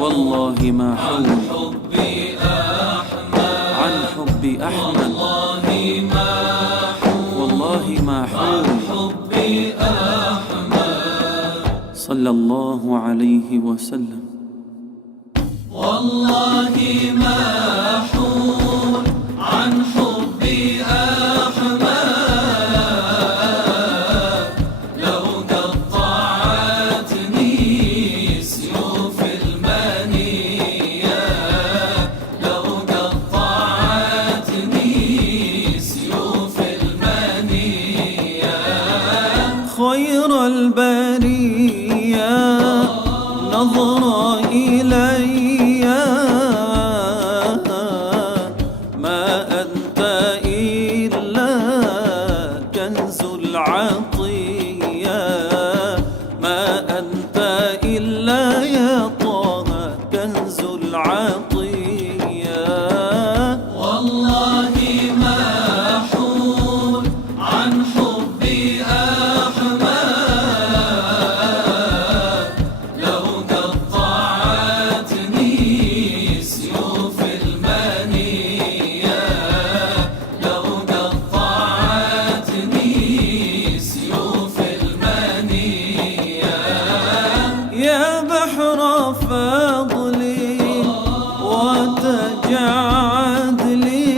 والله ما حول عن حب أحمد والله ما حول صلى الله عليه وسلم. والله ما حول عن حب أحمد لو قطعتني سيوف المنية، لو قطعتني سيوف المنية. خير البرية نظر إلي ما أنت إلا كنز العطية، ما أنت إلا يا طه كنز العطية. والله ما حول عن حب أحمد لو قطعتني سيوف المنية، لو قطعتني سيوف المنية. يا بحر فضلي وتجعد لي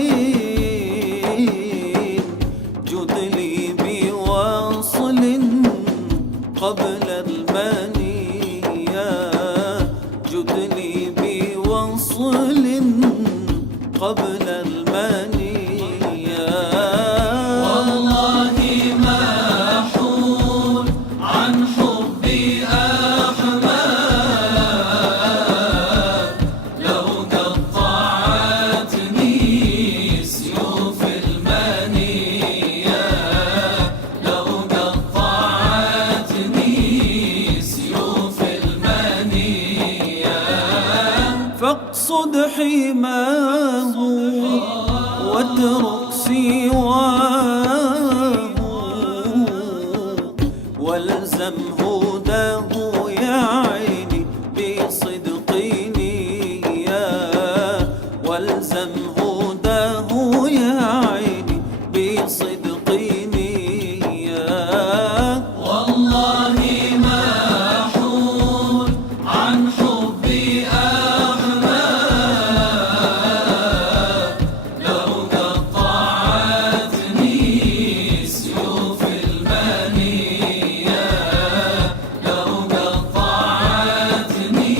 جد لي بوصل قبل المنية، جد لي بوصل قبل المنية. والله ما حول عن حب أحمد لو قطعتني سيوف المنية، لو قطعتني سيوف المنية. فاقصد حماه واترك سواه والزم هداه يا عيني بصدق نية، والزم هداه يا عيني بصدق نية. والله ما حول عن حب أحمد لو قطعتني سيوف المنية، لو قطعتني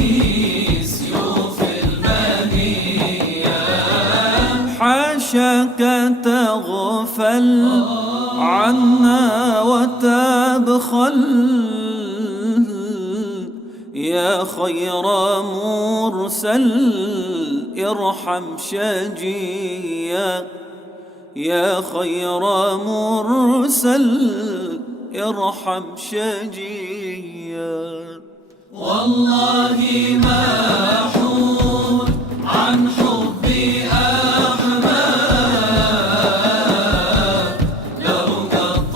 سيوف المنية. حاشاك تغفل عنا وتبخل يا خير مرسل ارحم شجيا، يا خير مرسل ارحم شجيا. والله ما حول عن حب أحمد لو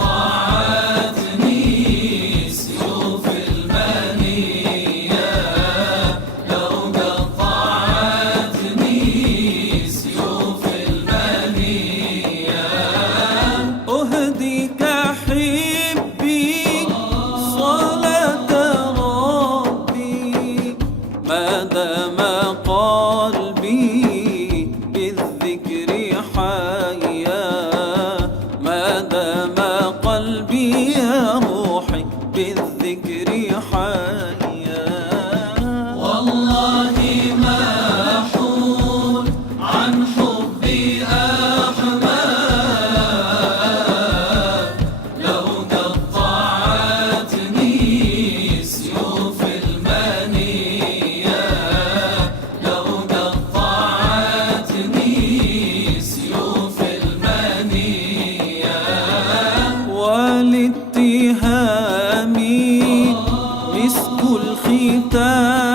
قطعتني سيوف المنية، لو قطعتني سيوف المنية. أهديك حبي صلاة ربي ما دام قلبي بالذكر حيا، ما دام قلبي يا روحي بالذكر حيا. والله ما حول عن حب أحمد لو قطعتني سيوف المنية، لو قطعتني سيوف المنية. والاتهام مسك الختام